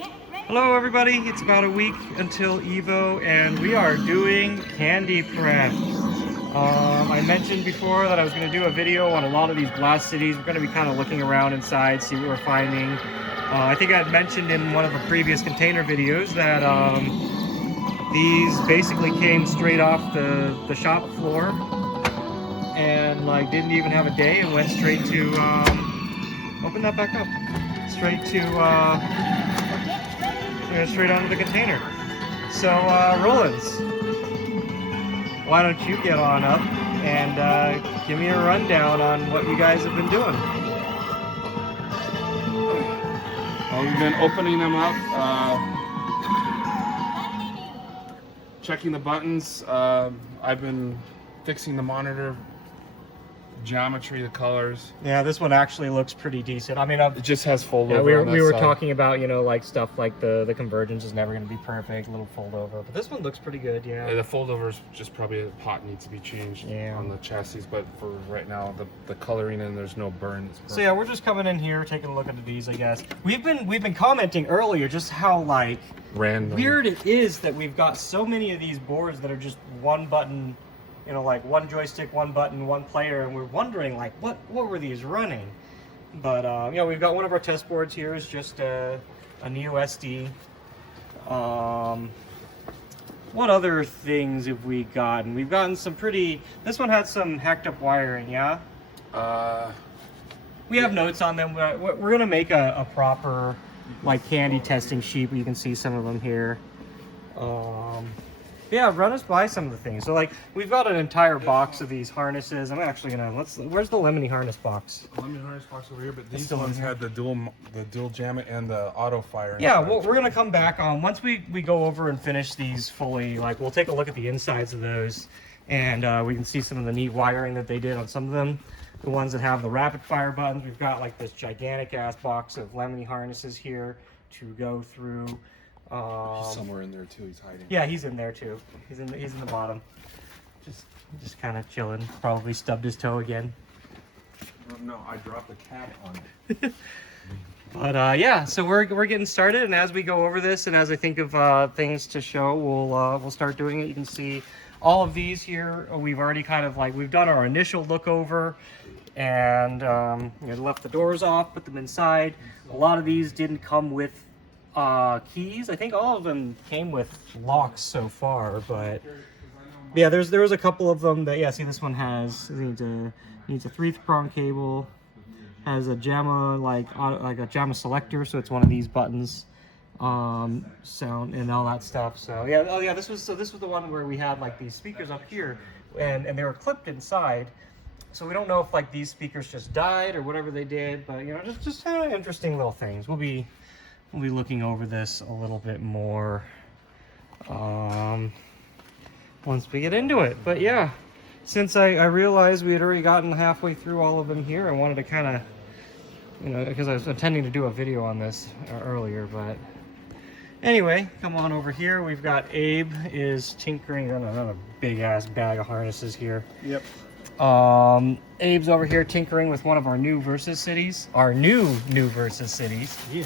Hello everybody, it's about a week until EVO and we are doing candy prep. I mentioned before that I was going to do a video on a lot of these blast cities. We're going to be kind of looking around inside, see what we're finding. I think I had mentioned in one of the previous container videos that these basically came straight off the shop floor and like didn't even have a day and went straight to, open that back up, straight onto the container. So Rollins, why don't you get on up and give me a rundown on what you guys have been doing? Well, we've been opening them up, checking the buttons. I've been fixing the monitor geometry, the colors. Yeah, this one actually looks pretty decent. I mean, it just has fold over. Yeah, we were talking about, you know, like stuff like the convergence is never going to be perfect, little fold over, but this one looks pretty good. Yeah, the fold over is just probably the pot needs to be changed on the chassis, but for right now the coloring and there's no burn. So yeah, we're just coming in here taking a look at these. I guess we've been commenting earlier just how like random weird it is that we've got so many of these boards that are just one button, you know, like one joystick, one button, one player, and we're wondering like what were these running? But you know, we've got one of our test boards here is just a Neo SD. What other things have we gotten? We've gotten some pretty. This one had some hacked up wiring, yeah. We have notes on them. We're gonna make a proper like candy testing sheet where you can see some of them here. Yeah, run us by some of the things. So like we've got an entire box of these harnesses. I'm actually gonna where's the Lemony harness box? The Lemony harness box over here, but these ones had the dual Jamma and the auto fire. Yeah, well, we're gonna come back on once we go over and finish these fully. Like we'll take a look at the insides of those, and we can see some of the neat wiring that they did on some of them. The ones that have the rapid fire buttons, we've got like this gigantic ass box of Lemony harnesses here to go through. He's somewhere in there too. He's hiding. Yeah, he's in there too. He's in the bottom. Just kind of chilling. Probably stubbed his toe again. No, I dropped the cat on it. But yeah, so we're getting started, and as we go over this, and as I think of things to show, we'll start doing it. You can see all of these here. We've already kind of like we've done our initial look over, and you know, left the doors off, put them inside. A lot of these didn't come with keys. I think all of them came with locks so far, but yeah, there was a couple of them that see this one needs a 3-prong cable, has a Jamma like a Jamma selector, so it's one of these buttons, sound and all that stuff. So yeah, this was the one where we had like these speakers up here and they were clipped inside. So we don't know if like these speakers just died or whatever they did, but you know, just kind of interesting little things. We'll be looking over this a little bit more once we get into it. But yeah, since I realized we had already gotten halfway through all of them here, I wanted to kind of, you know, because I was intending to do a video on this earlier. But anyway, come on over here. We've got Abe is tinkering on another big ass bag of harnesses here. Yep. Abe's over here tinkering with one of our new Versus cities. Our new Versus cities. Yeah.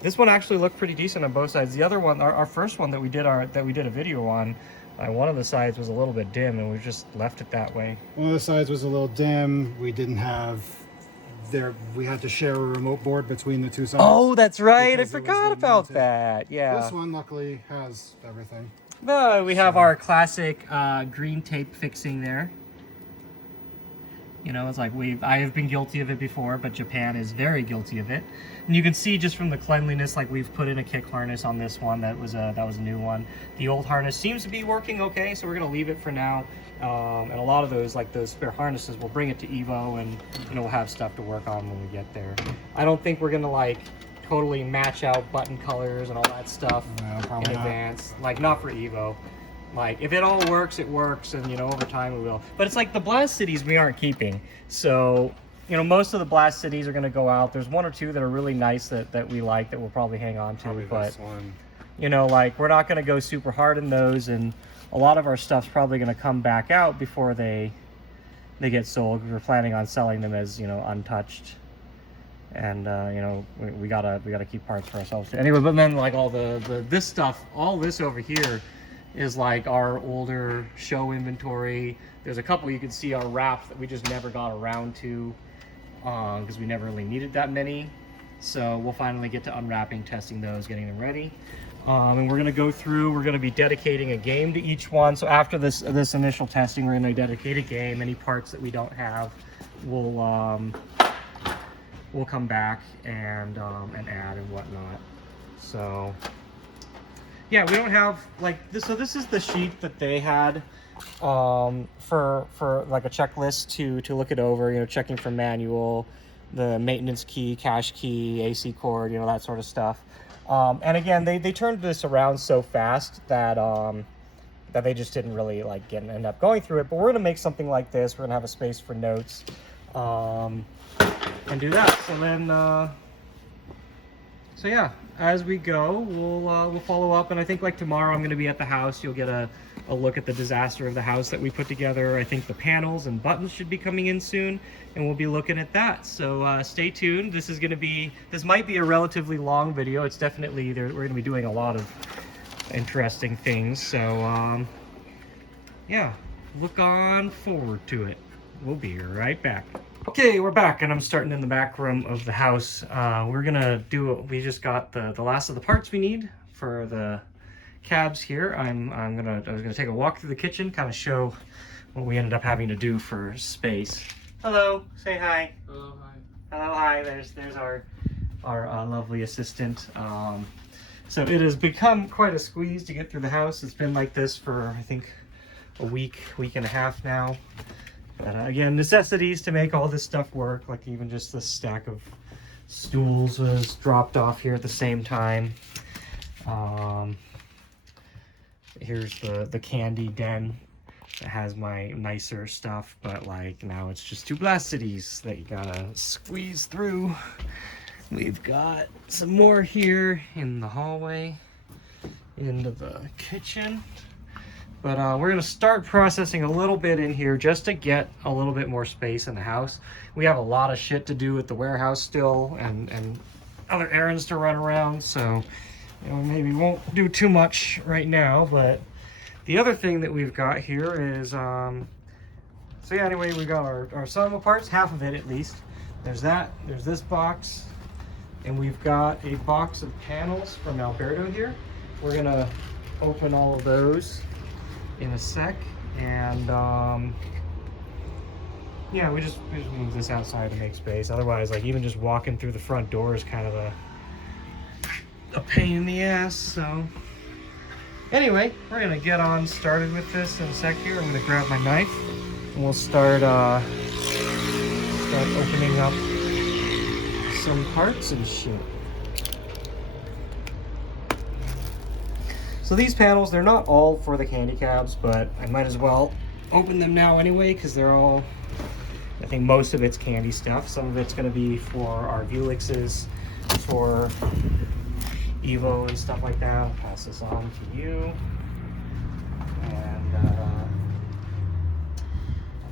This one actually looked pretty decent on both sides. The other one, our first one that we did a video on, one of the sides was a little bit dim, and we just left it that way. One of the sides was a little dim. We didn't have we had to share a remote board between the two sides. Oh, that's right. I forgot about that. Yeah. This one luckily has everything. We have our classic green tape fixing there. You know, it's like I have been guilty of it before, but Japan is very guilty of it. And you can see just from the cleanliness, like we've put in a kick harness on this one. That was a new one. The old harness seems to be working okay, so we're gonna leave it for now. And a lot of those, like those spare harnesses, we'll bring it to EVO, and you know, we'll have stuff to work on when we get there. I don't think we're gonna like totally match out button colors and all that stuff in advance. Like not for EVO. Like, if it all works, it works, and, you know, over time we will. But it's like the blast cities we aren't keeping. So, you know, most of the blast cities are going to go out. There's one or two that are really nice that we like that we'll probably hang on to. Probably but, this one. You know, like, we're not going to go super hard in those, and a lot of our stuff's probably going to come back out before they get sold. We're planning on selling them as, you know, untouched and you know, we gotta keep parts for ourselves too. Anyway, but then like all this stuff, all this over here is like our older show inventory. There's a couple you can see our wraps that we just never got around to because we never really needed that many. So we'll finally get to unwrapping, testing those, getting them ready. And we're gonna go through, we're gonna be dedicating a game to each one. So after this initial testing, we're gonna dedicate a game. Any parts that we don't have, we'll come back and add and whatnot. So yeah, we don't have like this. So this is the sheet that they had for like a checklist to look it over, you know, checking for manual, the maintenance key, cache key, AC cord, you know, that sort of stuff. And again, they turned this around so fast that that they just didn't really like end up going through it. But we're gonna make something like this. We're gonna have a space for notes, and do that. So then, so yeah, as we go, we'll follow up. And I think like tomorrow, I'm gonna be at the house. You'll get a look at the disaster of the house that we put together. I think the panels and buttons should be coming in soon, and we'll be looking at that. So stay tuned. This might be a relatively long video. It's definitely we're going to be doing a lot of interesting things. So yeah, look on forward to it. We'll be right back. Okay, we're back, and I'm starting in the back room of the house. We're gonna we just got the last of the parts we need for the cabs here. I was gonna take a walk through the kitchen, kind of show what we ended up having to do for space. Hello, say hi. Hello, hi. Hello, hi. There's our lovely assistant. So it has become quite a squeeze to get through the house. It's been like this for I think a week and a half now. But again, necessities to make all this stuff work. Like even just this stack of stools was dropped off here at the same time. Here's the candy den that has my nicer stuff, but like now it's just two blast-cities that you gotta squeeze through. We've got some more here in the hallway into the kitchen, but we're gonna start processing a little bit in here just to get a little bit more space in the house. We have a lot of shit to do at the warehouse still, and other errands to run around, so you know, maybe won't do too much right now. But the other thing that we've got here is, so yeah, anyway, we got our Sanwa parts, half of it at least. There's that, there's this box, and we've got a box of panels from Alberto here. We're gonna open all of those in a sec, and yeah, we just move this outside to make space. Otherwise, like even just walking through the front door is kind of a pain in the ass. So anyway, we're gonna get on started with this in a sec here. I'm gonna grab my knife and we'll start opening up some parts and shit. So these panels, they're not all for the candy cabs, but I might as well open them now anyway, because they're all, I think most of it's candy stuff. Some of it's gonna be for our Vulixes, for EVO and stuff like that. I'll pass this on to you, and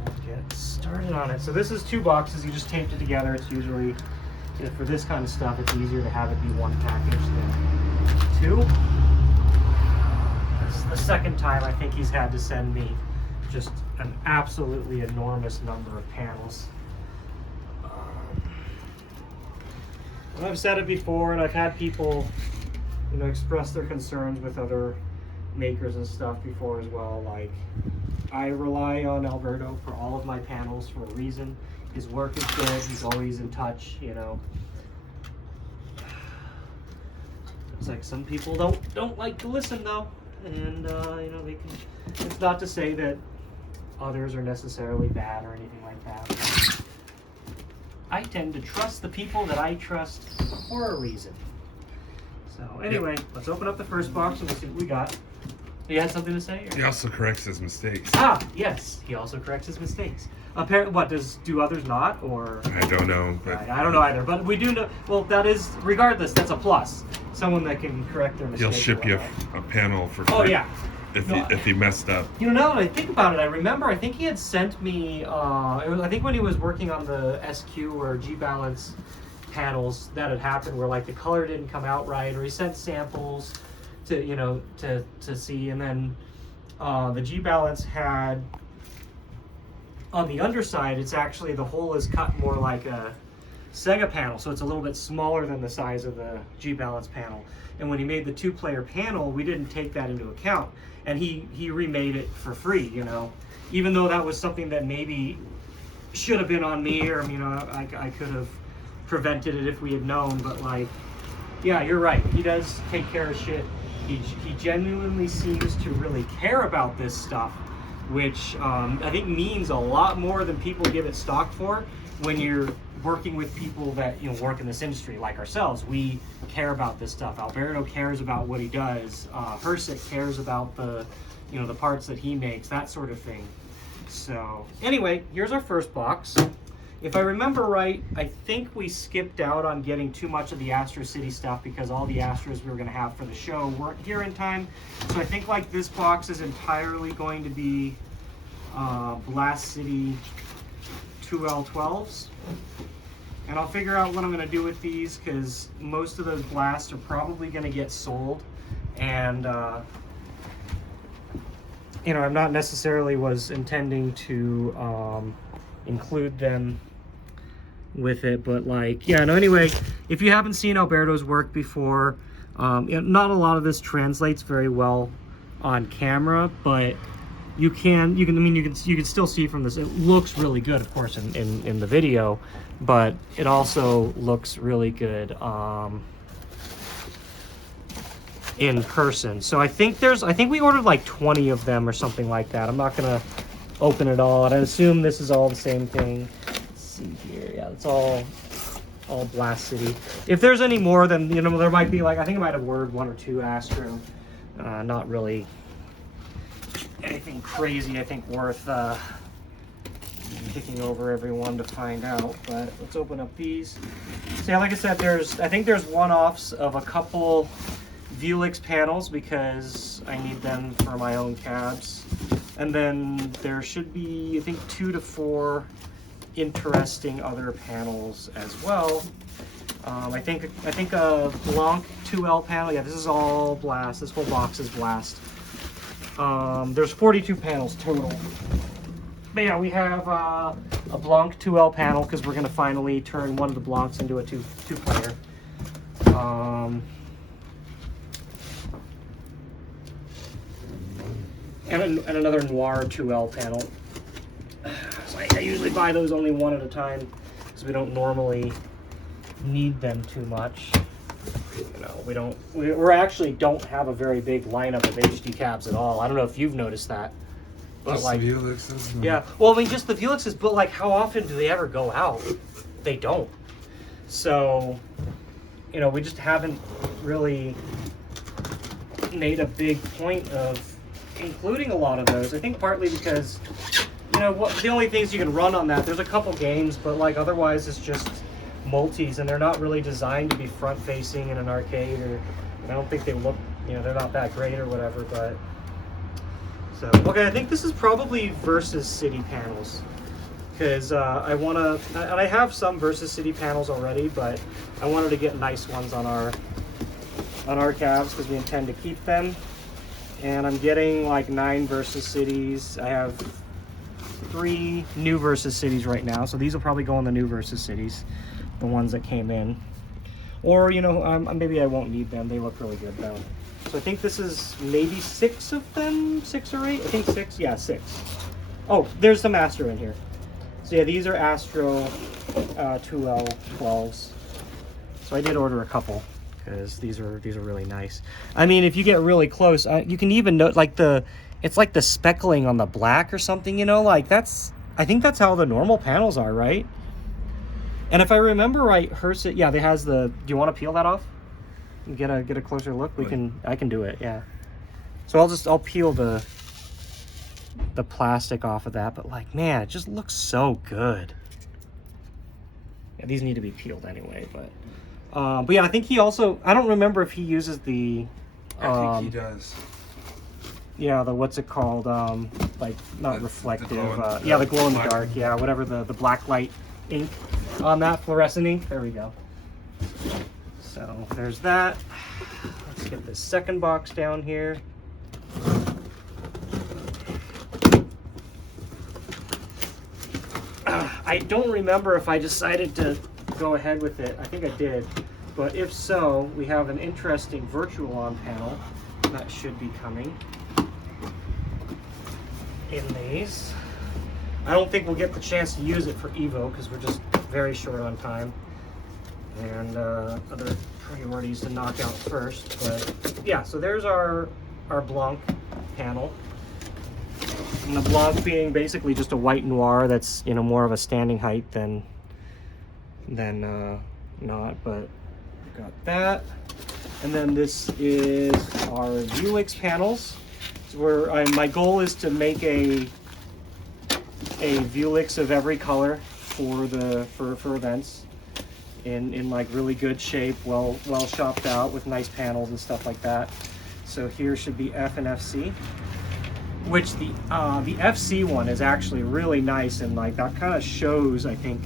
I'll get started on it. So this is 2 boxes. You just taped it together. It's usually, you know, for this kind of stuff, it's easier to have it be 1 package than 2. This is the second time I think he's had to send me just an absolutely enormous number of panels. And I've said it before, and I've had people, you know, express their concerns with other makers and stuff before as well. Like, I rely on Alberto for all of my panels for a reason. His work is good. He's always in touch, you know. It's like some people don't like to listen though, and you know, they can. It's not to say that others are necessarily bad or anything like that. I tend to trust the people that I trust for a reason. So anyway, let's open up the first box and we'll see what we got. You had something to say? Or? He also corrects his mistakes. Ah, yes, he also corrects his mistakes. Apparently, what do others not, or? I don't know, but I don't know either. But we do know. Well, that is, regardless, that's a plus. Someone that can correct their mistakes. he'll ship you a panel for free. Oh yeah. If he messed up. You know, now that I think about it, I remember I think he had sent me. I think when he was working on the SQ or G Balance, panels that had happened where like the color didn't come out right, or he sent samples to, you know, to see. And then the G Balance had, on the underside, it's actually, the hole is cut more like a Sega panel, so it's a little bit smaller than the size of the G Balance panel. And when he made the 2-player panel, we didn't take that into account, and he remade it for free, you know, even though that was something that maybe should have been on me, or, you know, I could have prevented it if we had known. But like, yeah, you're right, he does take care of shit. He genuinely seems to really care about this stuff, which I think means a lot more than people give it stock for. When you're working with people that, you know, work in this industry like ourselves, we care about this stuff. Alberto cares about what he does. Hersit cares about the, you know, the parts that he makes, that sort of thing. So anyway, here's our first box. If I remember right, I think we skipped out on getting too much of the Astro City stuff because all the Astros we were going to have for the show weren't here in time. So I think like this box is entirely going to be Blast City 2L12s. And I'll figure out what I'm going to do with these, because most of those blasts are probably going to get sold. And you know, I'm not necessarily was intending to include them with it, but like, yeah, no, anyway, if you haven't seen Alberto's work before, you know, not a lot of this translates very well on camera, but you can still see from this, it looks really good, of course, in the video, but it also looks really good in person. So I think we ordered like 20 of them or something like that. I'm not gonna open it all, and I assume this is all the same thing. Let's see here, yeah, it's all Blast City. If there's any more, then, you know, there might be like, I think I might have ordered 1 or 2 Astro. Not really anything crazy, I think, worth kicking over everyone to find out. But let's open up these. So yeah, like I said, I think there's one-offs of a couple Vuelix panels because I need them for my own cabs. And then there should be, I think, 2 to 4 interesting other panels as well. I think a Blanc 2L panel. Yeah, this is all Blast. This whole box is Blast. There's 42 panels total. But yeah, we have a Blanc 2L panel because we're going to finally turn one of the Blancs into a two-player. And another Noir 2L panel. So I usually buy those only one at a time because we don't normally need them too much. You know, we actually don't have a very big lineup of HD cabs at all. I don't know if you've noticed that. But just like, the Vuelixes? yeah. Well, I mean, just the Vuelixes, but like, how often do they ever go out? They don't. So, you know, we just haven't really made a big point of including a lot of those. I think partly because, you know, the only things you can run on that, there's a couple games, but like otherwise it's just multis, and they're not really designed to be front-facing in an arcade, or I don't think they look, you know, they're not that great or whatever. But so, okay, I think this is probably Versus City panels, because I want to, and I have some Versus City panels already, but I wanted to get nice ones on our cabs because we intend to keep them. And I'm getting like 9 Versus Cities. I have 3 new Versus Cities right now, so these will probably go on the new Versus Cities, the ones that came in. Or, you know, maybe I won't need them. They look really good though. So I think this is maybe 6 of them, 6 or 8. I think 6. Yeah, 6. Oh, there's some Astro in here. So yeah, these are Astro 2L12s. So I did order a couple, because these are really nice. I mean, if you get really close, you can even note like it's like the speckling on the black or something, you know, like I think that's how the normal panels are, right? And if I remember right, Hersit, yeah, they has do you want to peel that off and get a closer look? I can do it, yeah. So I'll peel the plastic off of that, but like, man, it just looks so good. Yeah, these need to be peeled anyway, but yeah, I think he also, I don't remember if he uses the I think he does. Yeah, what's it called? Like, not reflective. The glow in the dark. Yeah, whatever the black light ink on that, fluorescent ink. There we go. So there's that. Let's get this second box down here. I don't remember if I decided to go ahead with it. I think I did. But if so, we have an interesting virtual on panel that should be coming in these. I don't think we'll get the chance to use it for EVO because we're just very short on time and other priorities to knock out first. But yeah, so there's our Blanc panel. And the Blanc being basically just a white noir that's, you know, more of a standing height than not, but we got that. And then this is our Vuelix panels. So my goal is to make a Vuelix of every color for events in like really good shape, well shopped out with nice panels and stuff like that. So here should be F and FC, which the FC one is actually really nice, and like that kind of shows, I think,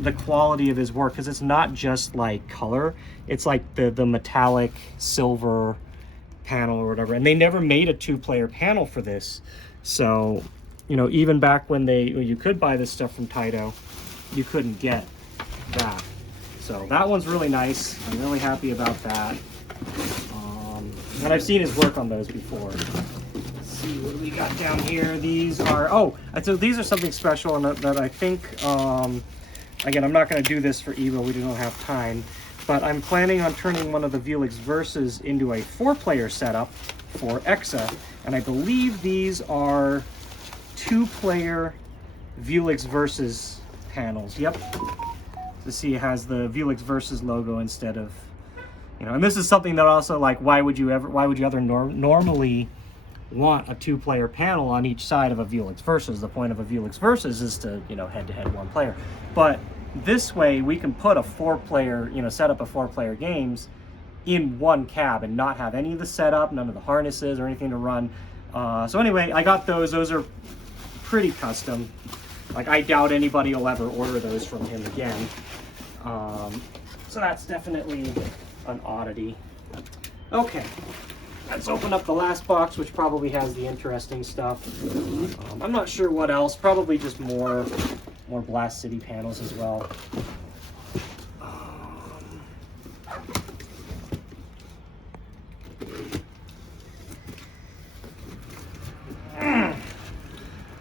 the quality of his work, because it's not just like color, it's like the metallic silver panel or whatever. And they never made a 2-player panel for this, so you know, even back when you could buy this stuff from Taito, you couldn't get that. So that one's really nice. I'm really happy about that. And I've seen his work on those before. Let's see what we got down here. These are, so these are something special, and that I think, again, I'm not going to do this for EVO, we don't have time, but I'm planning on turning one of the Vuelix Versus into a 4-player setup for EXA, and I believe these are 2-player Vuelix Versus panels. Yep. So see, it has the Vuelix Versus logo instead of, you know, and this is something that also, like, why would you other normally want a 2-player panel on each side of a Vuelix Versus? The point of a Vuelix Versus is to, you know, head-to-head 1 player. But this way we can put a 4-player, you know, set up a 4-player games in one cab and not have any of the setup, none of the harnesses or anything to run. So anyway, I got those. Those are pretty custom. Like, I doubt anybody will ever order those from him again. So that's definitely an oddity. Okay, let's open up the last box, which probably has the interesting stuff. I'm not sure what else. Probably just more Blast City panels as well.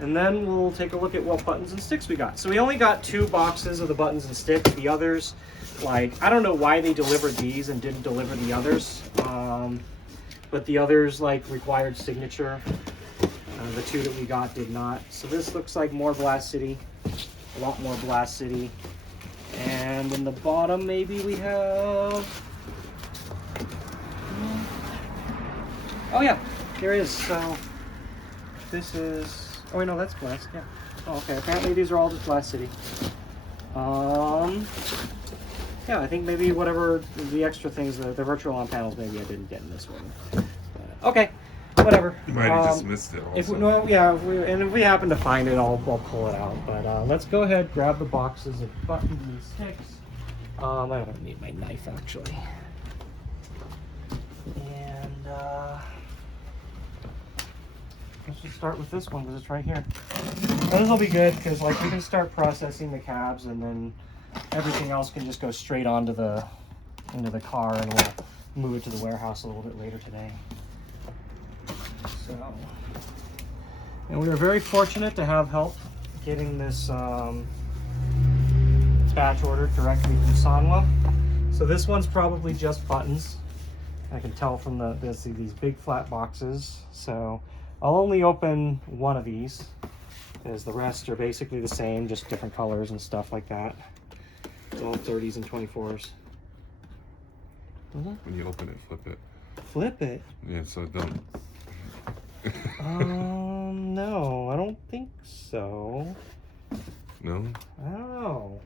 And then we'll take a look at what buttons and sticks we got. So we only got 2 boxes of the buttons and sticks. The others, like, I don't know why they delivered these and didn't deliver the others. But the others, like, required signature. The 2 that we got did not. So this looks like more Blast City. A lot more Blast City. And in the bottom, maybe we have... Oh yeah, here it is. So this is... Oh wait, no, that's Blast, yeah. Oh, okay, apparently these are all just Blast City. Yeah, I think maybe whatever the extra things, the virtual on panels, maybe I didn't get in this one. Okay, whatever. You might have just missed it also. If we happen to find it, I'll pull it out. But let's go ahead, grab the boxes of buttons and sticks. I don't need my knife, actually. And let's just start with this one because it's right here. And this will be good because, like, we can start processing the cabs, and then everything else can just go straight onto into the car, and we'll move it to the warehouse a little bit later today. So, and we were very fortunate to have help getting this batch ordered directly from Sanwa. So this one's probably just buttons. I can tell from these big flat boxes. So I'll only open one of these, as the rest are basically the same, just different colors and stuff like that. It's all 30s and 24s. When you open it, flip it. Flip it? Yeah, so don't. No, I don't think so. No? I don't know.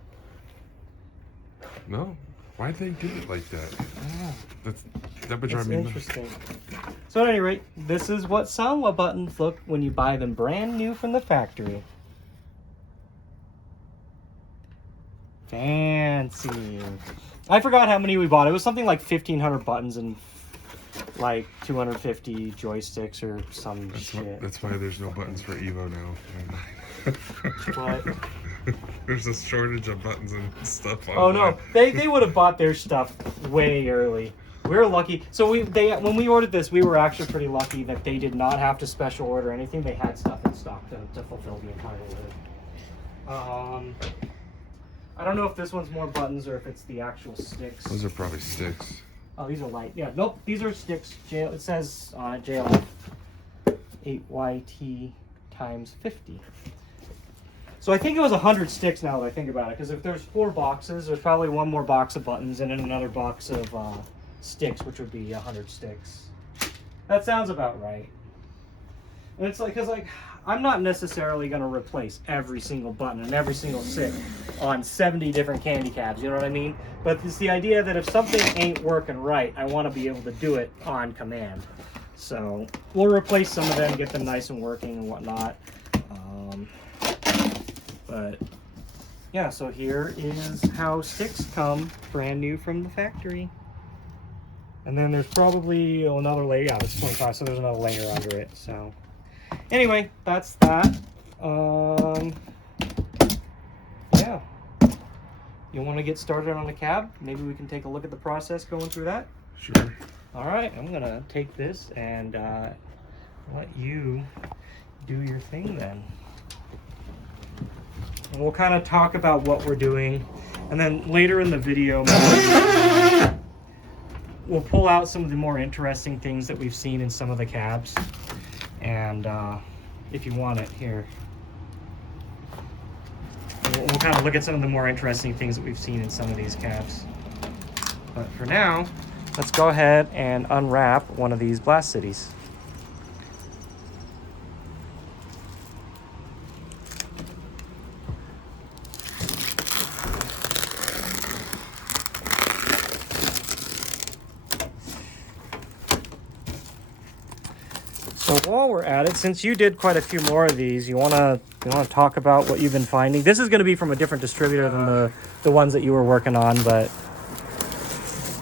No? Why'd they do it like that? That would drive It's me nuts. interesting. So at any rate, this is what Sanwa buttons look when you buy them brand new from the factory. Fancy. I forgot how many we bought. It was something like 1,500 buttons and like 250 joysticks or some shit. That's why there's no buttons for EVO now. But There's a shortage of buttons and stuff. oh no, they would have bought their stuff way early. We were lucky. So when we ordered this, we were actually pretty lucky that they did not have to special order anything. They had stuff in stock to fulfill the entire order. I don't know if this one's more buttons or if it's the actual sticks. Those are probably sticks. Oh, these are light. Yeah, nope, these are sticks. It says JLF 8YT times 50. So I think it was 100 sticks now that I think about it, because if there's 4 boxes, there's probably one more box of buttons and then another box of sticks, which would be 100 sticks. That sounds about right. And it's like, because like, I'm not necessarily going to replace every single button and every single stick on 70 different candy cabs, you know what I mean? But it's the idea that if something ain't working right, I want to be able to do it on command. So we'll replace some of them, get them nice and working and whatnot. But yeah, so here is how sticks come brand new from the factory. And then there's probably another layer. Yeah, it's 25, so there's another layer under it. So anyway, that's that. Yeah. You want to get started on the cab? Maybe we can take a look at the process going through that. Sure. All right, I'm gonna take this and let you do your thing then. And we'll kind of talk about what we're doing, and then later in the video we'll pull out some of the more interesting things that we've seen in some of the cabs. And if you want it, here, we'll kind of look at some of the more interesting things that we've seen in some of these cabs. But for now, let's go ahead and unwrap one of these Blast Cities. So while we're at it, since you did quite a few more of these, you wanna talk about what you've been finding? This is gonna be from a different distributor than the ones that you were working on, but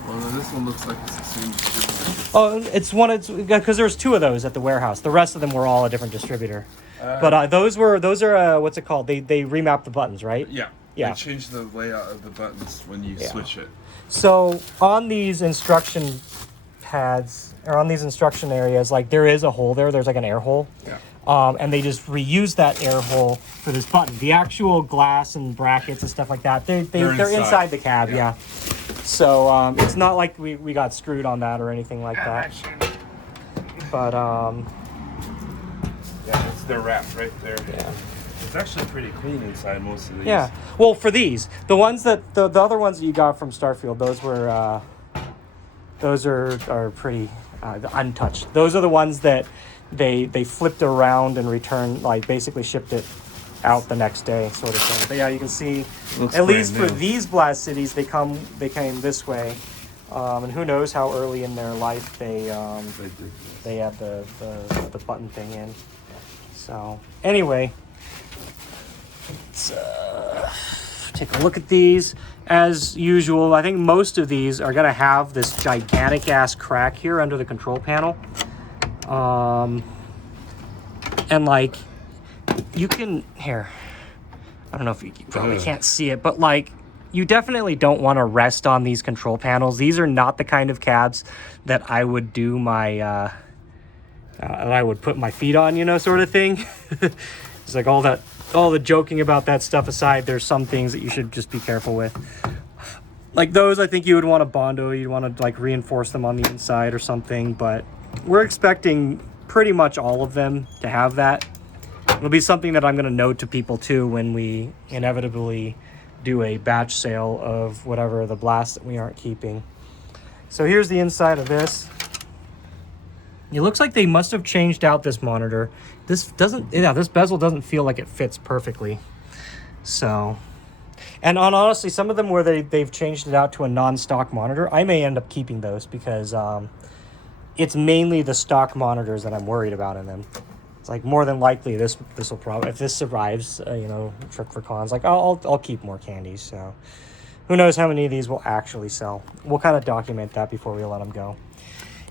Well, this one looks like it's the same distributor. oh, it's because there's 2 of those at the warehouse. The rest of them were all a different distributor. But those are what's it called? They remapped the buttons, right? Yeah. Yeah. They change the layout of the buttons when you switch it. So on these instruction pads, or on these instruction areas, like there is a hole there. There's like an air hole. Yeah. And they just reuse that air hole for this button. The actual glass and brackets and stuff like that, they're inside the cab, yeah. So it's not like we got screwed on that or anything like that. But Yeah, they're wrapped right there. yeah. It's actually pretty clean inside most of these. Yeah. Well, for these, the ones that the other ones that you got from Starfield, those are pretty untouched. Those are the ones that they flipped around and returned, like basically shipped it out the next day, sort of thing. But yeah, you can see at least for these Blast Cities, they came this way, and who knows how early in their life they had the button thing in. So anyway, let's take a look at these. As usual, I think most of these are gonna have this gigantic ass crack here under the control panel. And like, you can, here, I don't know if you probably can't see it, but like, you definitely don't want to rest on these control panels. These are not the kind of cabs that I would do my, I would put my feet on, you know, sort of thing. It's like all the joking about that stuff aside, there's some things that you should just be careful with. Like those, I think you would want to Bondo, you'd want to like reinforce them on the inside or something, but we're expecting pretty much all of them to have that. It'll be something that I'm going to note to people too when we inevitably do a batch sale of whatever the blast that we aren't keeping. So here's the inside of this. It looks like they must have changed out this monitor. This bezel doesn't feel like it fits perfectly. So, and honestly, some of them where they've changed it out to a non-stock monitor, I may end up keeping those because it's mainly the stock monitors that I'm worried about in them. It's like more than likely this will probably, if this survives, you know, trick for cons, like I'll keep more candies. So who knows how many of these will actually sell. We'll kind of document that before we let them go.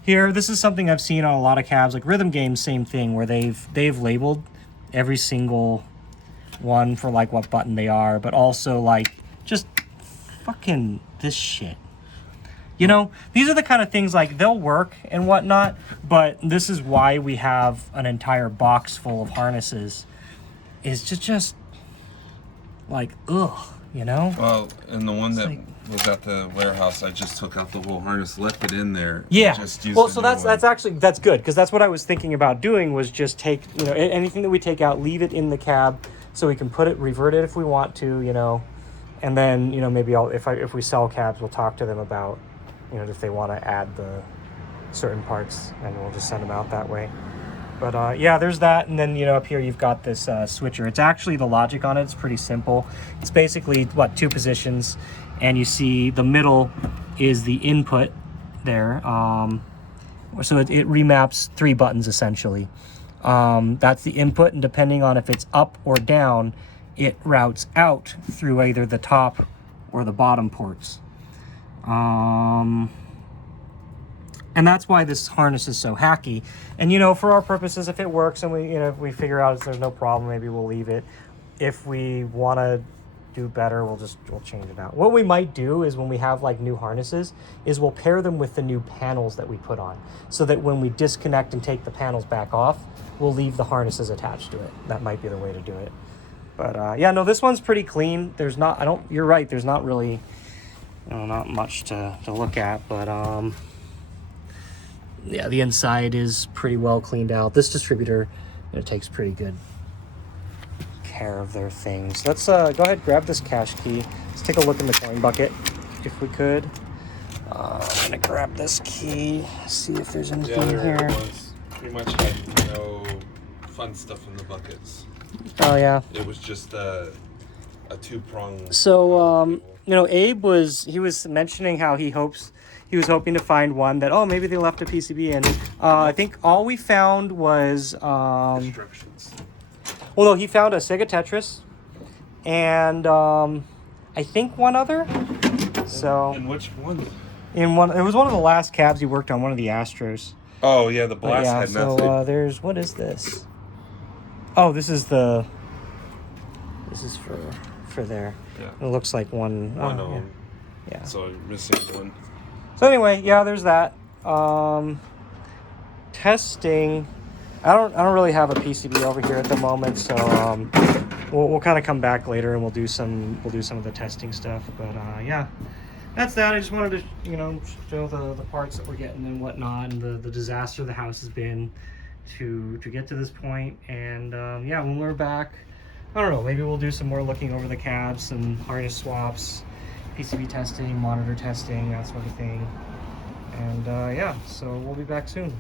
Here, this is something I've seen on a lot of cabs, like rhythm games, same thing, where they've labeled every single one for like what button they are, but also like just fucking this shit. You know, these are the kind of things like they'll work and whatnot, but this is why we have an entire box full of harnesses, is just like, ugh, you know? Well, and the one that was at the warehouse, I just took out the whole harness, left it in there. Yeah. Just used Well, the so new that's one. actually, that's good, because that's what I was thinking about doing, was just take, you know, anything that we take out, leave it in the cab so we can put it, revert it if we want to, you know, and then, you know, maybe if we sell cabs, we'll talk to them about, you know, if they want to add the certain parts, and we'll just send them out that way. But yeah, there's that, and then, you know, up here you've got this switcher. It's actually, the logic on it's pretty simple. It's basically, what, 2 positions, and you see the middle is the input there. So it remaps 3 buttons, essentially. That's the input, and depending on if it's up or down, it routes out through either the top or the bottom ports. And that's why this harness is so hacky. And, you know, for our purposes, if it works and we, you know, if we figure out there's no problem, maybe we'll leave it. If we want to do better, we'll change it out. What we might do is, when we have like new harnesses, is we'll pair them with the new panels that we put on, so that when we disconnect and take the panels back off, we'll leave the harnesses attached to it. That might be the way to do it. But yeah, no, this one's pretty clean. There's not, you're right, there's not really, you know, not much to look at, but yeah, the inside is pretty well cleaned out. This distributor, it takes pretty good care of their things. Let's go ahead, grab this cash key. Let's take a look in the coin bucket, if we could. I'm gonna grab this key, see if there's anything here. Was pretty much had no fun stuff in the buckets. Oh yeah. It was just a 2-prong. So you know, Abe was mentioning how he was hoping to find one that, oh, maybe they left a PCB in. I think all we found was Instructions. well, no, he found a Sega Tetris, and I think one other. So And which one? it was one of the last cabs he worked on, one of the Astros. Oh yeah, the But blast yeah, had so nothing. there's, what is this? Oh, this is for there. Yeah. It looks like one. One oh, of them. yeah. So I'm missing one. So anyway, yeah, there's that. Testing. I don't really have a PCB over here at the moment, so we'll kind of come back later and we'll do some of the testing stuff. But yeah, that's that. I just wanted to, you know, show the parts that we're getting and whatnot, and the disaster the house has been to get to this point. And yeah, when we're back, I don't know, maybe we'll do some more looking over the cabs, some harness swaps, PCB testing, monitor testing, that sort of thing. And yeah, so we'll be back soon.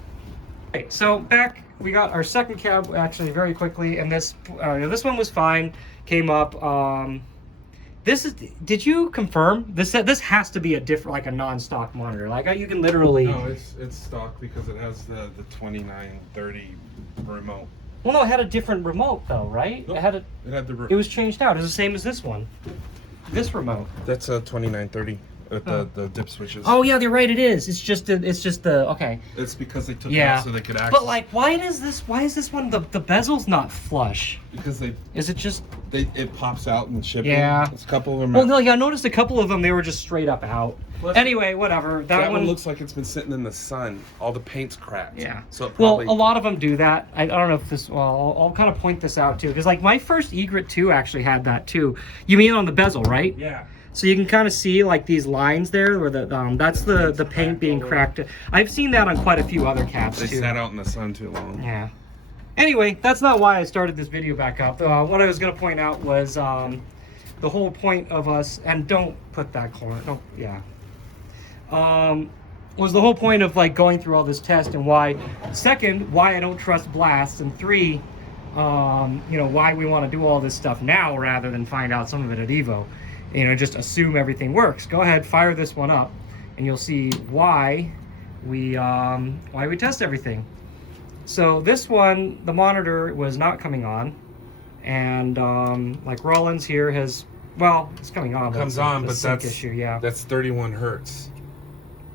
Okay, so back, we got our second cab actually very quickly, and this one was fine, came up. Did you confirm this has to be a different, like a non-stock monitor, like you can literally. No, it's stock because it has the 2930 remote. Well, no, it had a different remote though, right? Nope. It was changed out. It was the same as this one. This remote. That's a 2930 with the dip switches. Oh yeah, you're right. It is. It's just the okay. It's because they took it Yeah. out so they could access. But like, why is this one the bezel's not flush? Because Is it just? it pops out in shipping. Yeah. It's a couple of them. Well, no, yeah, I noticed a couple of them. They were just straight up out. Plus- Anyway, whatever. that one looks like it's been sitting in the sun. All the paint's cracked. Yeah. So it Well, probably. a lot of them do that. I don't know if this. Well, I'll kind of point this out too, because like my first Egret 2 actually had that too. You mean on the bezel, right? Yeah. So you can kind of see like these lines there, where that's the paint being cracked. I've seen that on quite a few other cabs They too. sat out in the sun too long. Yeah. Anyway, that's not why I started this video back up. What I was going to point out was the whole point of us, and don't put that corner. Don't. Yeah. Was the whole point of like going through all this test, and why? Second, why I don't trust blasts, and 3, you know, why we want to do all this stuff now rather than find out some of it at EVO. You know, just assume everything works. Go ahead, fire this one up, and you'll see why we test everything. So this one, the monitor was not coming on, and like Rollins here has Well, it's coming on. It comes it's a- on, the but sync that's issue. Yeah. that's 31 hertz.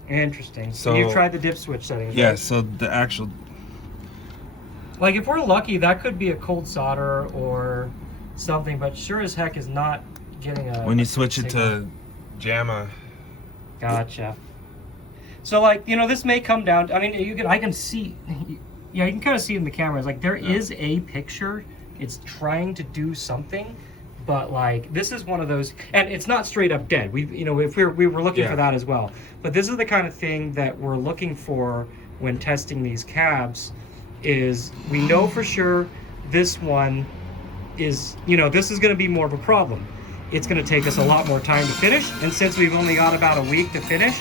Interesting. So So- you've tried the dip switch settings. Yeah, right? so the actual Like if we're lucky, that could be a cold solder or something, but sure as heck is not getting a. when you a switch it signal. to Jamma, Gotcha. So like, you know, this may come down. I mean, I can see. Yeah, you can kind of see in the cameras. Like there is a picture. It's trying to do something, but like this is one of those, and it's not straight up dead. If we were looking for that as well. But this is the kind of thing that we're looking for when testing these cabs. Is we know for sure this one is, this is going to be more of a problem. It's going to take us a lot more time to finish, and since we've only got about a week to finish,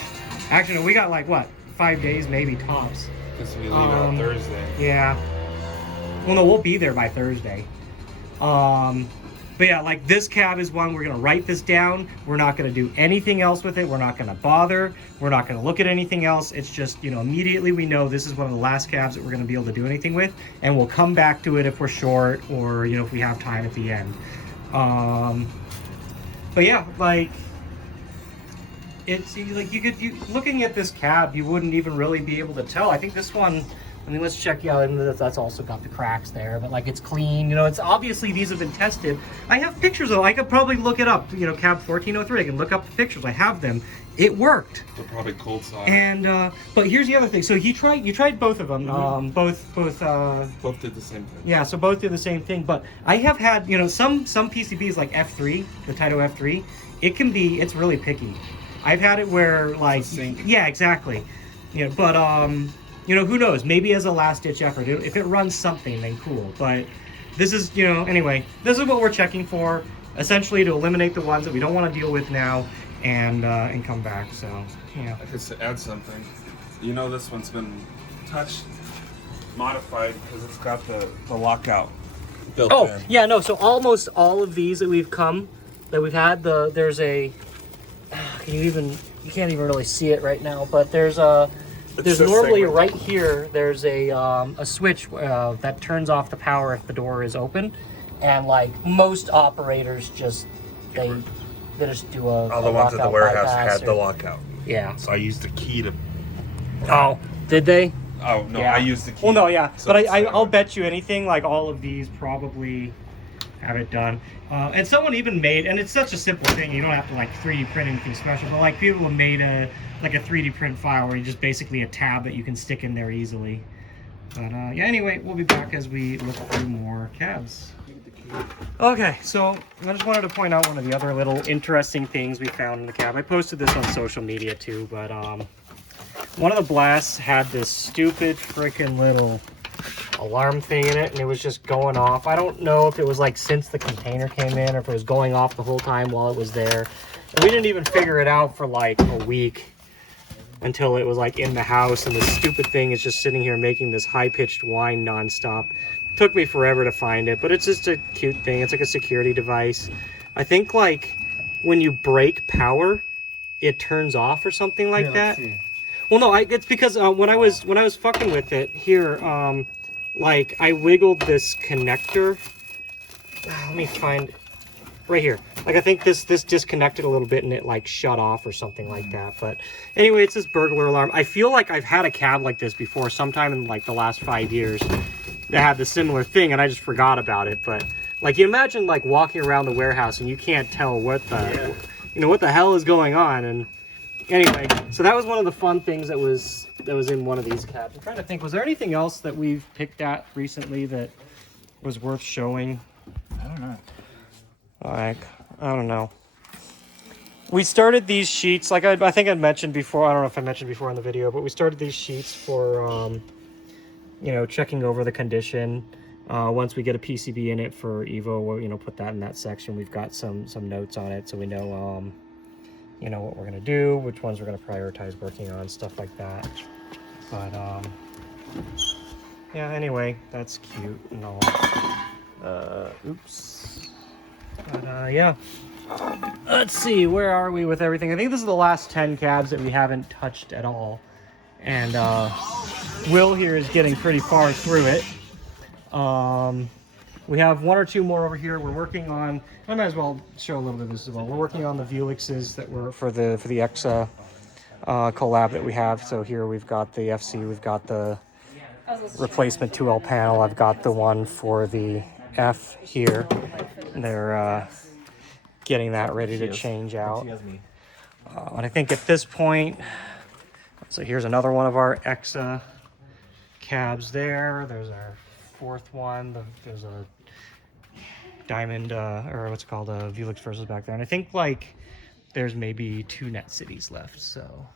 actually no, we got like what, 5 days maybe tops. Because we leave out Thursday. Yeah. Well, no, we'll be there by Thursday. But yeah, like this cab is one, we're going to write this down. We're not going to do anything else with it. We're not going to bother. We're not going to look at anything else. It's just, immediately we know this is one of the last cabs that we're going to be able to do anything with. And we'll come back to it if we're short or, if we have time at the end. But yeah, like, it's like looking at this cab, you wouldn't even really be able to tell. I think this one, let's check. Yeah, and that's also got the cracks there, but like it's clean. It's obviously these have been tested. I have pictures though. I could probably look it up. Cab 1403. I can look up the pictures. I have them. It worked. They're probably cold solder. And but here's the other thing. So you tried both of them. Both. Both did the same thing. Yeah. So both did the same thing. But I have had some PCBs like F3, the Taito F3. It's really picky. I've had it where like yeah, exactly. But who knows? Maybe as a last-ditch effort, if it runs something, then cool. But this is, anyway, this is what we're checking for, essentially to eliminate the ones that we don't want to deal with now, and come back. So, yeah. I could add something. This one's been touched, modified because it's got the lockout built in. Oh, yeah, no. So almost all of these that we've had, there's a. You can't even really see it right now, but there's normally right here, there's a switch that turns off the power if the door is open, and like most operators they just do a All the ones at the warehouse had the lockout. Yeah. So I used the key to. Oh, did they? Oh no, Yeah. I used the key. Well, no, yeah, So but it's I'll bet you anything. Like all of these probably have it done. And someone even made, and it's such a simple thing, you don't have to like 3D print anything special, but like people have made a 3D print file where you just basically a tab that you can stick in there easily. But yeah, anyway, we'll be back as we look through more cabs. Okay, so I just wanted to point out one of the other little interesting things we found in the cab. I posted this on social media too, but one of the blasts had this stupid freaking little alarm thing in it, and it was just going off. I don't know if it was like since the container came in or if it was going off the whole time while it was there. And we didn't even figure it out for like a week until it was like in the house, and the stupid thing is just sitting here making this high-pitched whine nonstop. Took me forever to find it, but it's just a cute thing. It's like a security device. I think like when you break power, it turns off or something like that. Well, no, it's because when I was fucking with it here, like I wiggled this connector. Let me find right here. Like I think this disconnected a little bit and it like shut off or something like that. But anyway, it's this burglar alarm. I feel like I've had a cab like this before, sometime in like the last 5 years, that had the similar thing, and I just forgot about it. But like you imagine like walking around the warehouse and you can't tell what the what the hell is going on. And anyway, so that was one of the fun things that was in one of these cabs. I'm trying to think, was there anything else that we've picked at recently that was worth showing? I don't know. Like, I don't know. We started these sheets, like I think I mentioned before, I don't know if I mentioned before in the video, but we started these sheets for, checking over the condition. Once we get a PCB in it for EVO, we'll, put that in that section. We've got some notes on it, so we know, what we're going to do, which ones we're going to prioritize working on, stuff like that. But, yeah, anyway, that's cute and all. Oops. But, yeah. Let's see, where are we with everything? I think this is the last 10 cabs that we haven't touched at all. And, Will here is getting pretty far through it. We have one or two more over here. We're working on. I might as well show a little bit of this as well. We're working on the Velixes that were for the EXA collab that we have. So here we've got the FC, we've got the replacement 2L panel. I've got the one for the F here. They're getting that ready to change out. And I think at this point, so here's another one of our EXA cabs there. There's our fourth one. There's a diamond, or what's it called, a Velix versus back there. And I think like there's maybe 2 Net Cities left. So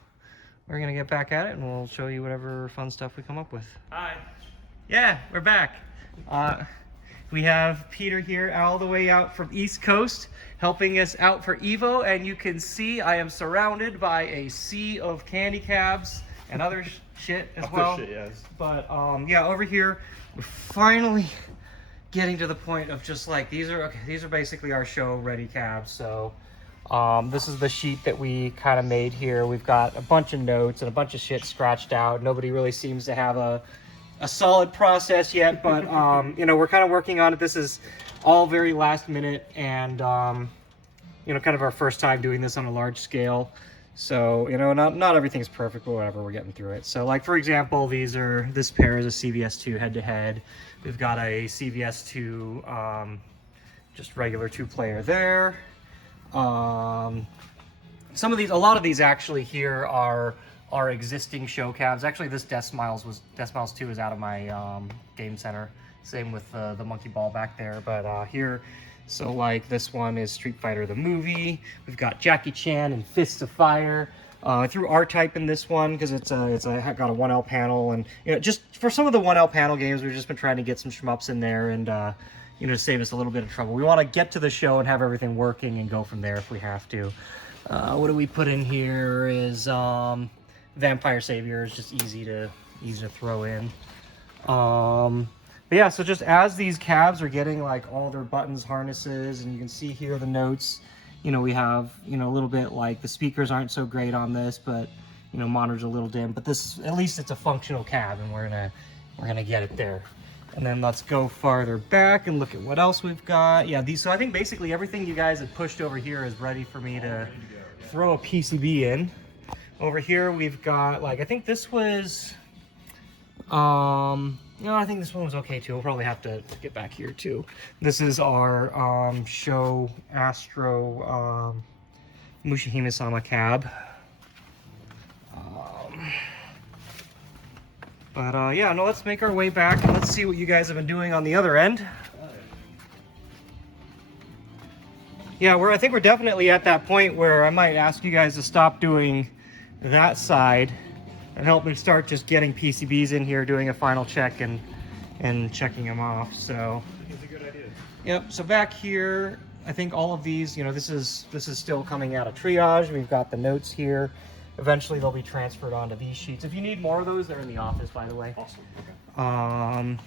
we're gonna get back at it and we'll show you whatever fun stuff we come up with. Hi. Yeah, we're back. We have Peter here all the way out from East Coast helping us out for EVO, and you can see I am surrounded by a sea of candy cabs and other shit as well. Shit, yes. But yeah, over here we're finally getting to the point of just like these are basically our show ready cabs. So this is the sheet that we kind of made here. We've got a bunch of notes and a bunch of shit scratched out. Nobody really seems to have a solid process yet, but you know, we're kind of working on it. This is all very last minute, and you know, kind of our first time doing this on a large scale. So, you know, not everything's perfect, but whatever, we're getting through it. So like, for example, this pair is a CVS2 head-to-head. We've got a CVS2 just regular 2-player there. A lot of these actually here are existing show cabs. Actually, this Death Smiles 2 is out of my game center. Same with the monkey ball back there. But here, so like this one is Street Fighter the movie. We've got Jackie Chan and Fists of Fire. I threw R-Type in this one because it's got a 1L panel, and you know, just for some of the 1L panel games, we've just been trying to get some shmups in there, and you know, to save us a little bit of trouble. We want to get to the show and have everything working and go from there if we have to. What do we put in here is Vampire Savior is just easy to throw in. But yeah, so just as these cabs are getting like all their buttons, harnesses, and you can see here the notes, you know, we have, you know, a little bit like the speakers aren't so great on this, but you know, monitor's a little dim, but this, at least it's a functional cab, and we're gonna get it there. And then let's go farther back and look at what else we've got. Yeah, so I think basically everything you guys had pushed over here is ready for me to throw a PCB in. Over here we've got, like, I think this was, no, I think this one was okay too. We'll probably have to get back here too. This is our Show Astro Mushihime-sama cab. But yeah, no, let's make our way back and let's see what you guys have been doing on the other end. Yeah, I think we're definitely at that point where I might ask you guys to stop doing that side and help me start just getting PCBs in here, doing a final check and checking them off. So It's a good idea. yep, so back here, I think all of these, you know, this is still coming out of triage. We've got the notes here. Eventually they'll be transferred onto these sheets. If you need more of those, they're in the office, by the way. Awesome. Okay.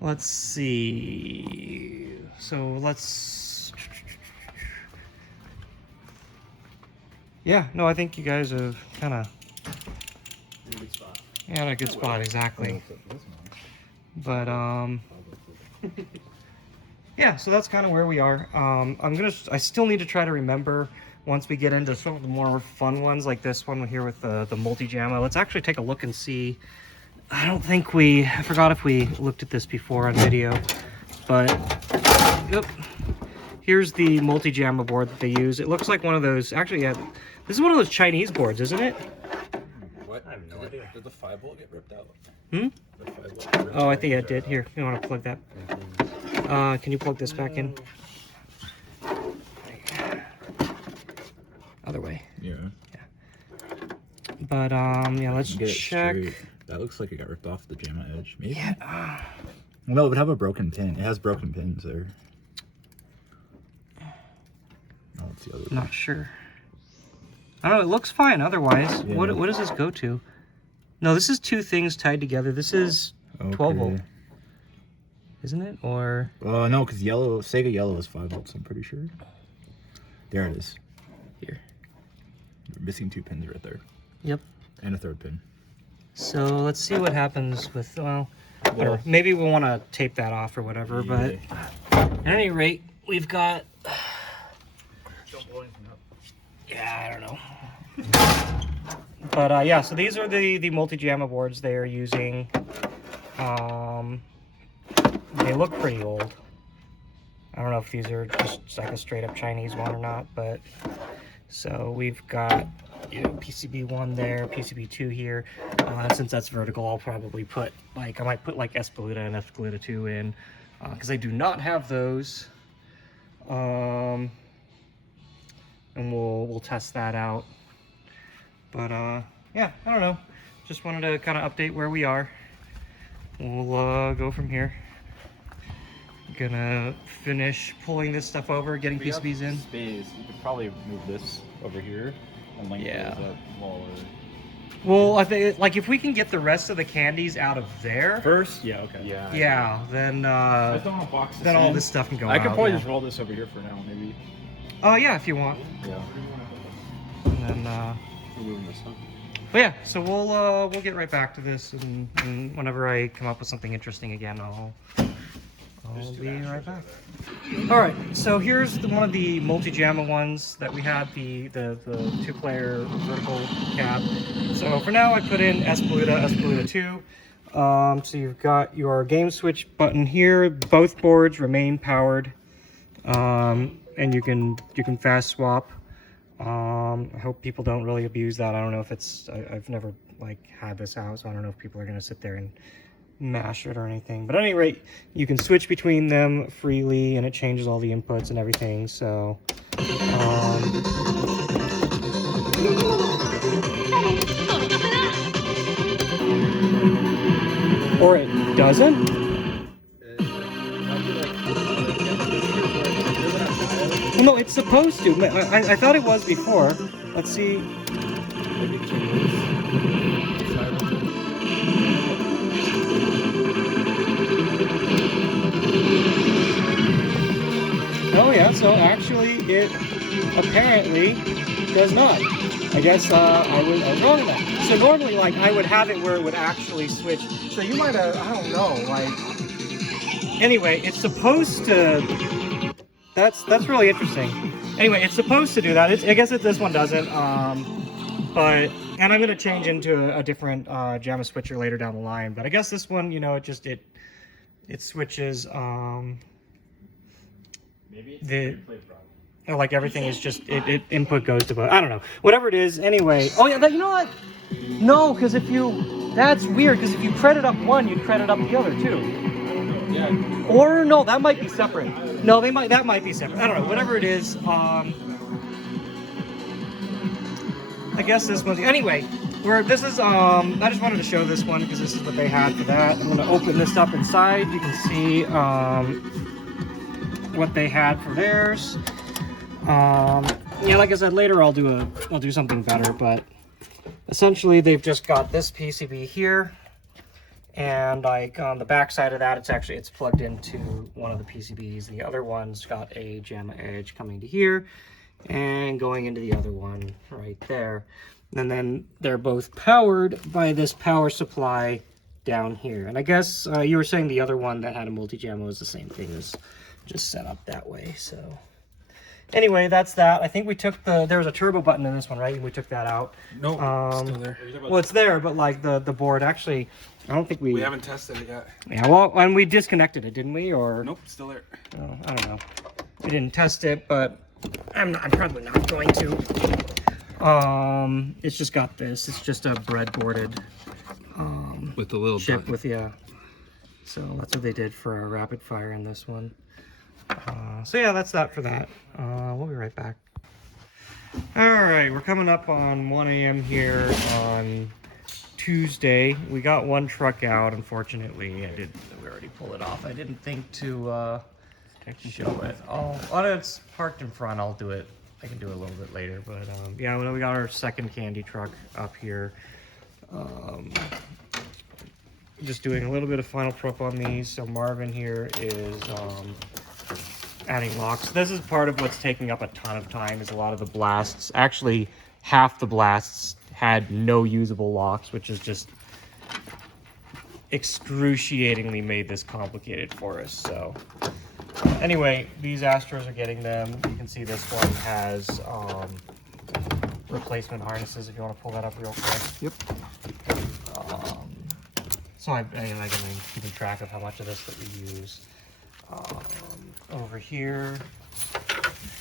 Let's see. So yeah, no, I think you guys have kind of in a good spot, exactly. But yeah, so that's kind of where we are. I still need to try to remember once we get into some of the more fun ones, like this one here with the multi-jamma. Let's actually take a look and see. I forgot if we looked at this before on video, but yep. Here's the multi-jamma board that they use. It looks like one of those, actually, yeah, this is one of those Chinese boards, isn't it? What? I have no idea. Did the 5-volt get ripped out? Hmm? The 5-volt got ripped Oh, I out? think it did. Here, you want to plug that? Can you plug this back in? Other way. Yeah. But yeah, let's Get it check. straight. That looks like it got ripped off the JAMA edge. Maybe. Yeah. No, it would have a broken pin. It has broken pins there. Oh, it's the other one. Not sure. I don't know. It looks fine otherwise. Yeah. What does this go to? No, this is two things tied together. This is 12 volt, isn't it? Or no, because Sega Yellow is 5 volts. I'm pretty sure. There it is. here. We're missing 2 pins right there, Yep. and a 3rd pin. So let's see what happens with. Well, Whatever. Maybe we'll want to tape that off or whatever, but at any rate, we've got... Yeah, I don't know. But yeah, so these are the multi-Jamma boards they are using. They look pretty old. I don't know if these are just like a straight up Chinese one or not, but so we've got, you know, PCB 1 there, PCB 2 here. Since that's vertical, I'll probably put like, I might put like Espelita and Espelita 2 in, because I do not have those. And we'll test that out. But yeah, I don't know. Just wanted to kind of update where we are. We'll go from here. Gonna finish pulling this stuff over, getting PCBs in. Space. You could probably move this over here and link Yeah. those up while Well, I think like if we can get the rest of the candies out of there, first. Yeah. Okay. yeah, then I just don't want to box this then all in. this stuff can go I out. could probably yeah. just roll this over here for now, maybe. Oh yeah, if you want. Yeah. And then Moving this up. but yeah, so we'll get right back to this, and whenever I come up with something interesting again, I'll be right back. All right, so here's one of the multi-Jamma ones that we had, the 2-player vertical cap. So for now, I put in Espelita 2. So you've got your game switch button here. Both boards remain powered, and you can fast swap. I hope people don't really abuse that. I don't know if it's, I've never like had this out, so I don't know if people are gonna sit there and mash it or anything. But at any rate, you can switch between them freely, and it changes all the inputs and everything. So, or it doesn't. No, it's supposed to. I thought it was before. Let's see. Oh yeah, so actually it apparently does not. I guess I was wrong about that. So normally, like, I would have it where it would actually switch. So you might have, I don't know, like... Anyway, it's supposed to... That's really interesting. Anyway, it's supposed to do that. I guess this one doesn't. But... And I'm going to change into a different Jamma switcher later down the line. But I guess this one, you know, it switches... Maybe it's like everything is just it input goes to both. I don't know, whatever it is. Anyway, oh yeah, you know what? No, because that's weird. Because if you credit up one, you credit up the other too. Yeah. Or no, that might be separate. No, that might be separate. I don't know. Whatever it is. I guess this one's anyway. This is I just wanted to show this one because this is what they had for that. I'm gonna open this up inside. You can see what they had for theirs. Yeah, like I said, later I'll do something better, but essentially they've just got this PCB here, and like on the back side of that, it's plugged into one of the PCBs. The other one's got a Jamma edge coming to here and going into the other one right there. And then they're both powered by this power supply down here. And I guess you were saying the other one that had a multi-Jamma was the same thing, as just set up that way. So anyway, that's that. I think we took there was a turbo button in this one, right? We took that out. No, still there. Well, it's there, but like the board actually, I don't think We haven't tested it yet. Yeah, well, and we disconnected it, didn't we? Or Nope, still there. oh, I don't know. We didn't test it, but I'm probably not going to. It's just got this. It's just a breadboarded With the little chip button. with, yeah. So that's what they did for our rapid fire in this one. So yeah, that's that for that. We'll be right back. All right, we're coming up on 1 a.m. here on Tuesday. We got one truck out, unfortunately. We already pulled it off. I didn't think to show it. It's parked in front. I'll do it. I can do it a little bit later, but yeah, we got our second candy truck up here. Just doing a little bit of final prep on these. So Marvin here is adding locks. This is part of what's taking up a ton of time, is a lot of the blasts. Actually, half the blasts had no usable locks, which is just excruciatingly made this complicated for us. So anyway, these Astros are getting them. You can see this one has replacement harnesses if you want to pull that up real quick. Yep. So I'm keeping track of how much of this that we use. Over here.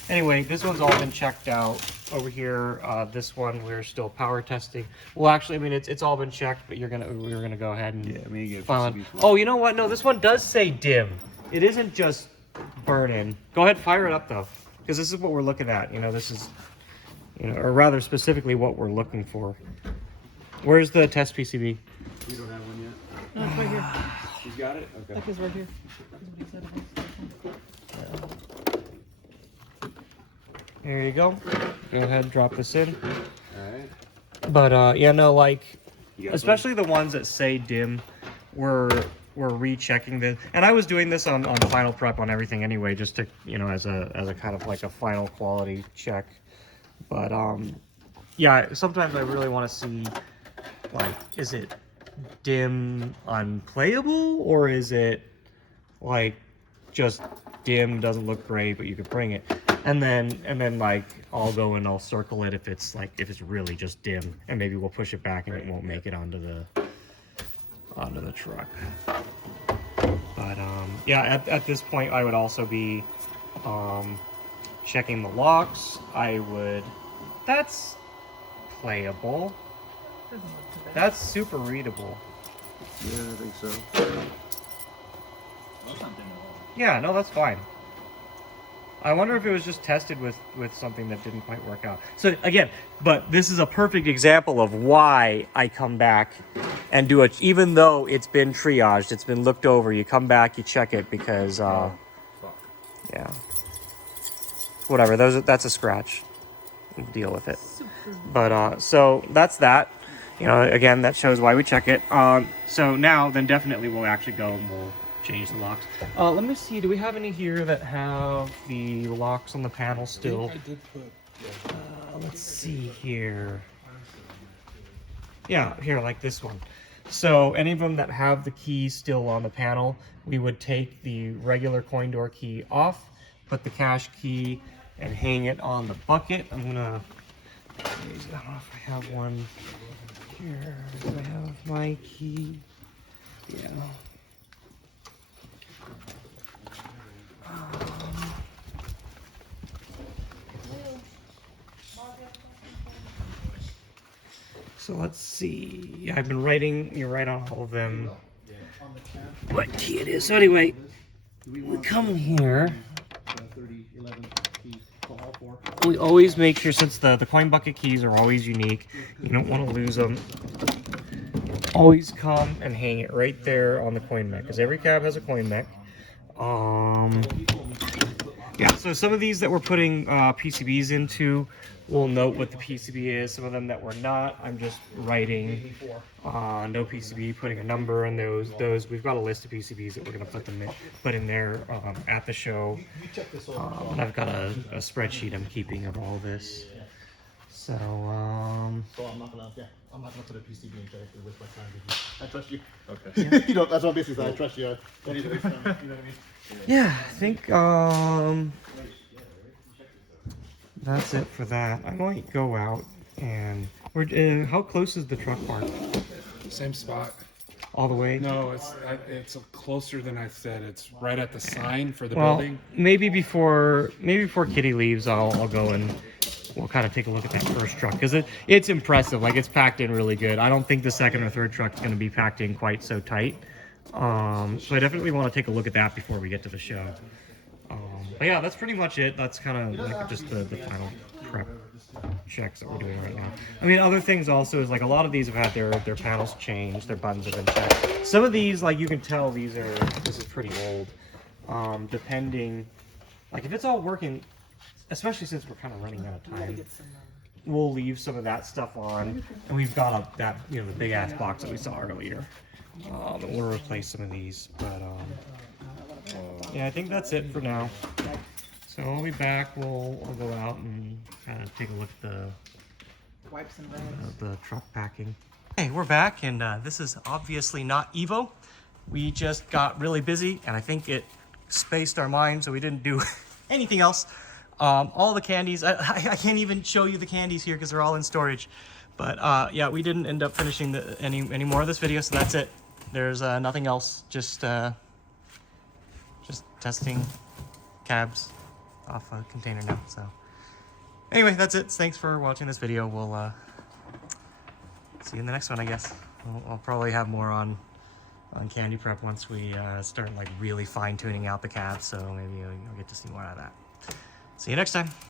Anyway, this one's all been checked out. Over here, this one we're still power testing. Well, actually, I mean it's all been checked, but we're gonna go ahead and file it. Oh, you know what? No, this one does say dim. It isn't just burn-in. Go ahead, fire it up though, because this is what we're looking at. You know, this is, you know, or rather specifically what we're looking for. Where's the test PCB? We don't have one yet. No, it's right here. You got it? Okay. Like it's right here. There you go. Go ahead, drop this in. Alright. But yeah, no, like, You got especially the ones that say dim, we're rechecking this. And I was doing this on final prep on everything anyway, just to, you know, as a kind of like a final quality check. But yeah, sometimes I really want to see, like, is it dim unplayable, or is it like just dim, doesn't look great, but you could bring it. And then like I'll go and I'll circle it if it's really just dim, and maybe we'll push it back and it won't make it onto the truck. But yeah, at this point I would also be checking the locks. That's playable. Doesn't look too bad. That's super readable. Yeah, I think so. Yeah, no, that's fine. I wonder if it was just tested with something that didn't quite work out. So again, but this is a perfect example of why I come back and do it, even though it's been triaged, it's been looked over, you come back, you check it, because yeah. Whatever, that's a scratch. We'll deal with it. But so that's that. You know, again, that shows why we check it. So now, then definitely we'll actually go and we'll change the locks. Let me see, do we have any here that have the locks on the panel still? I did put. Let's see here. Yeah, here, like this one. So any of them that have the key still on the panel, we would take the regular coin door key off, put the cash key, and hang it on the bucket. I'm gonna, I don't know if I have one here. Do I have my key? Yeah. So let's see. Yeah, I've been writing. You're right on all of them. What key it is? So anyway, we come here. We always make sure, since the coin bucket keys are always unique, you don't want to lose them. Always come and hang it right there on the coin mech, because every cab has a coin mech. Yeah, so some of these that we're putting PCBs into, we'll note what the PCB is. Some of them that we're not, I'm just writing no PCB, putting a number in those. We've got a list of PCBs that we're going to put in there at the show. And I've got a spreadsheet I'm keeping of all this. So, So I'm not gonna put a PCB in check with my time. I trust you. Okay. You know, that's what I'm basically saying. I trust you. Don't need to waste time. You know what I mean? yeah, I think that's it for that. I might go out and how close is the truck park? Same spot. All the way? No, it's closer than I said. It's right at the sign for the Well, building. maybe before Kitty leaves, I'll go and we'll kind of take a look at that first truck, because it's impressive. Like, it's packed in really good. I don't think the second or third truck is going to be packed in quite so tight. So I definitely want to take a look at that before we get to the show. But yeah, that's pretty much it. That's kind of like just the final prep checks that we're doing right now. I mean, other things also is like a lot of these have had their panels changed, their buttons have been checked. Some of these, like, you can tell this is pretty old. Depending, like, if it's all working, especially since we're kind of running out of time, we'll leave some of that stuff on, and we've got the big ass box that we saw earlier. And we'll replace some of these, but yeah, I think that's it for now. So I'll be back. We'll go out and kind of take a look at Wipes and bags. the truck packing. Hey, we're back, and this is obviously not EVO. We just got really busy, and I think it spaced our mind, so we didn't do anything else. All the candies, I can't even show you the candies here because they're all in storage. But yeah, we didn't end up finishing any more of this video, so that's it. There's nothing else, just testing cabs off a container now. So anyway, that's it. Thanks for watching this video. We'll see you in the next one, I guess. I'll probably have more on candy prep once we start like really fine tuning out the cabs, so maybe you'll get to see more out of that. See you next time.